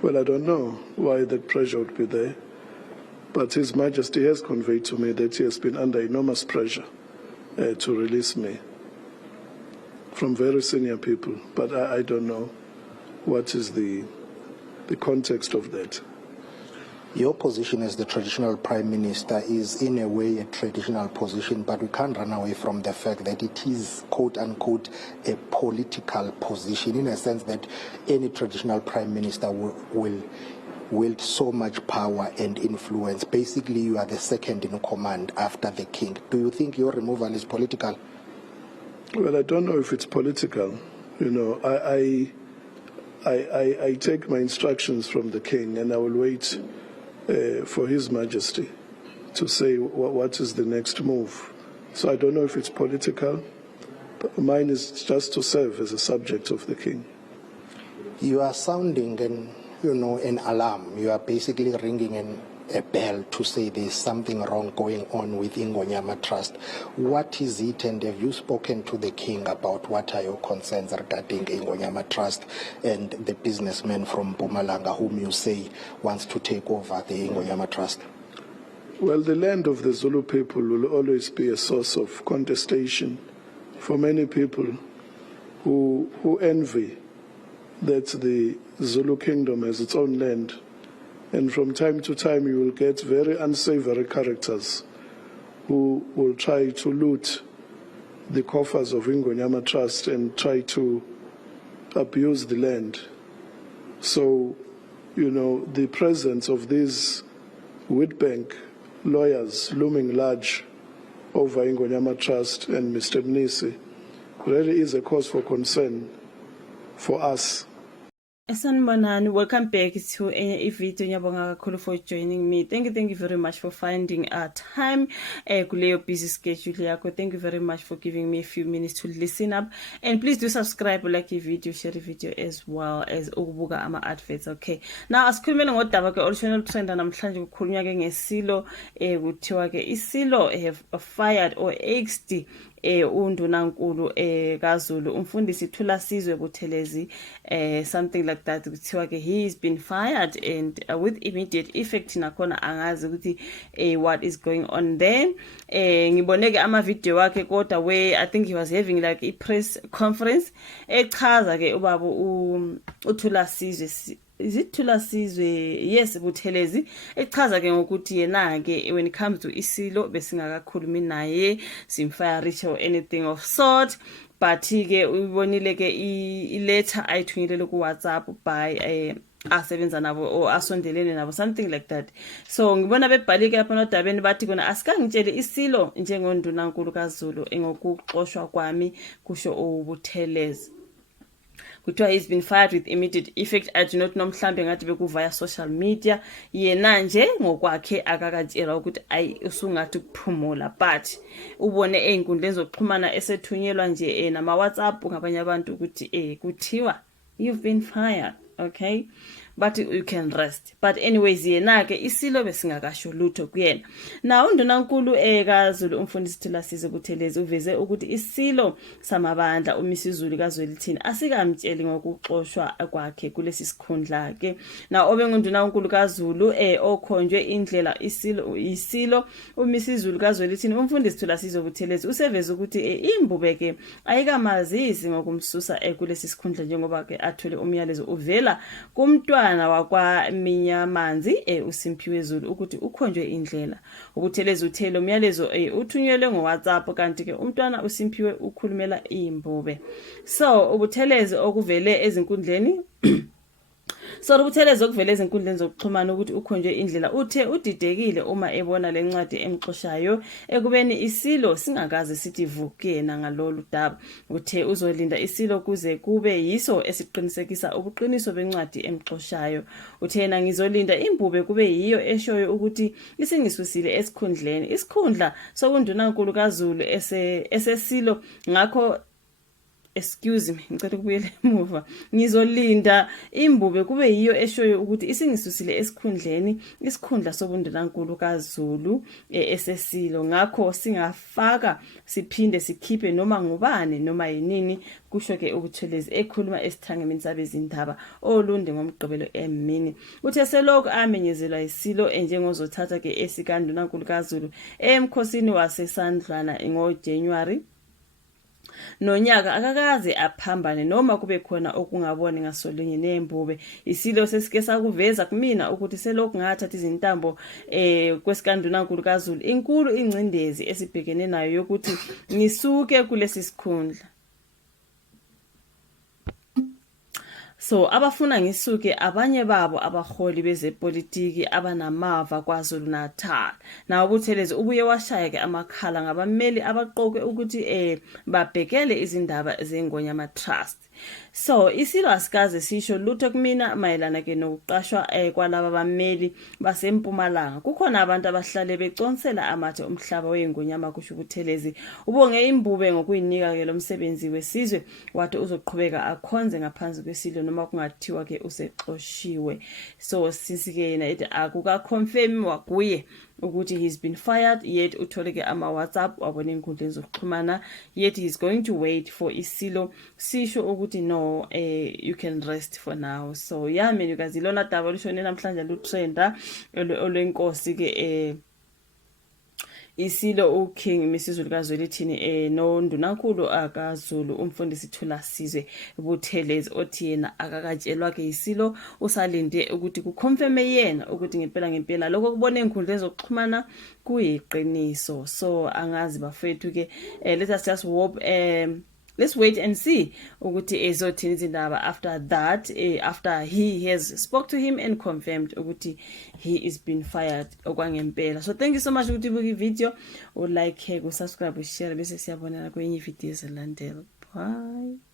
Well, I don't know why that pressure would be there, but His Majesty has conveyed to me that he has been under enormous pressure to release me from very senior people, but I don't know what is the context of that. Your position as the traditional Prime Minister is in a way a traditional position, but we can't run away from the fact that it is, quote unquote, a political position, in a sense that any traditional Prime Minister will wield so much power and influence. Basically, you are the second in command after the king. Do you think your removal is political? Well, I don't know if it's political. You know, I take my instructions from the king, and I will wait for His Majesty to say what is the next move. So I don't know if it's political, but mine is just to serve as a subject of the king. You are sounding an alarm. You are basically ringing a bell to say there's something wrong going on with Ingonyama Trust. What is it, and have you spoken to the king about what are your concerns regarding Ingonyama Trust and the businessman from Mpumalanga whom you say wants to take over the Ingonyama Trust? Well, the land of the Zulu people will always be a source of contestation for many people who envy that the Zulu kingdom has its own land. And from time to time, you will get very unsavory characters who will try to loot the coffers of Ingonyama Trust and try to abuse the land. So, you know, the presence of these Witbank lawyers looming large over Ingonyama Trust and Mr. Mnisi really is a cause for concern for us. Sanibonani, welcome back to a video. Ngiyabonga kakhulu for joining me. Thank you very much for finding time kuleyo busy schedule yakho. Thank you very much for giving me a few minutes to listen up, and please do subscribe, like the video, share the video, as well as ukubuka ama adverts. Okay, now asikhulumeni ngodaba ke olushona trend namhlanje kukhulunywa ke ngesilo kuthiwa ke isilo have fired or axed undunankulu kaZulu umfundisi Thulasizwe Buthelezi, something like that, kuthiwa ke he has been fired, and with immediate effect nakhona angazi ukuthi what is going on there. Ngibone ke ama video wakhe kodwa where I think he was having like a press conference echaza ke ubaba uThulasizwe, is it Thulasizwe? Yes, Buthelezi echaza ke ngokuthi yena ke when it comes to isilo besingakakhulumi naye simfire rich or anything of sort, but ke ubonile ke I letter ayithunyelele ku WhatsApp by asebenza nabo or asondelene nabo, something like that. So ngibona bebhalike lapha nodabeni bathi kona asikangitshele isilo njengondunankulu kaZulu ngokuxoshwa kwami kusho uButhelezi. Kuthiwa he's been fired with immediate effect. I do not know mhlambe ngathi bekuvia social media, yena nje ngokwakhe akakatshela ukuthi ayi usungathi kuphumula, but ubone einkundleni zokuxhumana esethunyelwa nje nama WhatsApp ngabanye abantu ukuthi kuthiwa you've been fired, okay, but you can rest. But anyways, yena ke isilo besingakasho lutho kuyena. Na undunankulu kaZulu umfundisi Thulasizwe Buthelezi uveze ukuthi isilo samabandla uMisizulu kaZwelithini asikamtsheli ngokuxoshwa kwakhe kulesi sikhundla ke. Na obengundunankulu kaZulu okhonjwe indlela isilo uMisizulu kaZwelithini umfundisi Thulasizwe Buthelezi useveze ukuthi imbube ke ayikamazisi ngokumsusa kulesi sikhundla njengoba ke athole umyalezo uvela kumntwana wakwa Minyamanzi uSimphiwe Zulu ukuthi ukhonjwe indlela. uButhelezi uthele umyalezo uthunyelwe ngoWhatsApp, kanti ke umntwana uSimphiwe ukhulumela imbube. So uButhelezi okuvele ezinkundleni uButhelezi okuvele ezinkundleni zokuxhumana ukuthi ukhonjwe indlela uthe udidekile uma ebona lencwadi emxoshayo ekubeni isilo singakaze sithi vukena ngalolu daba. Uthe uzolinda isilo kuze kube yiso esiqinisekisa ubuqiniso bencwadi emxoshayo. Uthe yena ngizolinda imbube kube yiyo eshoyo ukuthi isingiswisile esikhundleni isikhundla sokundunankulu kaZulu esesilo, ngakho excuse me, ngicela ukubuyela emuva, ngizolinda imbube kube yiyo eshoyo ukuthi isingisusile esikhundleni isikhundla sobundunankulu kaZulu esesilo. Ngakho singafaka siphinde sikhiphe noma ngubane noma yinini, kusho ke uButhelezi ekhuluma esithangemini sabezindaba olundi ngomgqibelo emini. Uthe selokhu amenyezelwa isilo njengozothatha ke esikandunankulu kaZulu emkhosini waseSandlwana ngoJanuary nonyaka akakaze aphambane noma kube khona okungaboni ngasolinye nembube. Isilo sesike sakuveza kumina ukuthi selokhu ngathatha izintambo kwesikandunankulu kaZulu inkulu ingcindezi esibhekene nayo yokuthi ngisuke kulesi sikhundla. So abafuna ngisuke abanye babo abaholi bezepolitiki abanamava kwaZulu Natal. Nawo uButhelezi ubuye washaya ke amakhala ngabameli abaqoke ukuthi babhekele izindaba zengonyama trust. So isilo asikaze sisho lutho kumina mayelana ke nokuqashwa kwalaba bameli baseMpumalanga. Kukhona abantu abahlale beconsela amathe umhlaba wengonyama kusho uButhelezi. Ubonge imbube ngokuyinika ke lomsebenzi wesizwe wathi uzoqhubeka akhonze ngaphansi kwesilo noma kungathiwa ke usexoshiwe. So sisike yena ethi akuka confirm wakuye ukuthi he's been fired, yet utholeke ama WhatsApp wabona inkundleni zokuxhumana, yet he's going to wait for isilo sisho ukuthi no you can rest for now. So yeah mina guys, ilona daba lishone namhlanje lutrenda olwenkosi ke isilo uKing Mrs kaZulu ethini nondunankulu akaZulu umfundisi Thulasizwe Buthelezi othi yena akakatshelwa ke isilo usalinde ukuthi kuconfirm yena ukuthi ngempela lokho kubona enkundleni zokuxhumana kuyiqiniso. So angazi bafethu ke let us just hope let's wait and see ukuthi ezothini izindaba after that after he has spoke to him and confirmed ukuthi he is been fired okwangempela. So thank you so much ukuthi buka video, u like, ku subscribe, u share bese siyabonana kwenye videos elandela. Bye.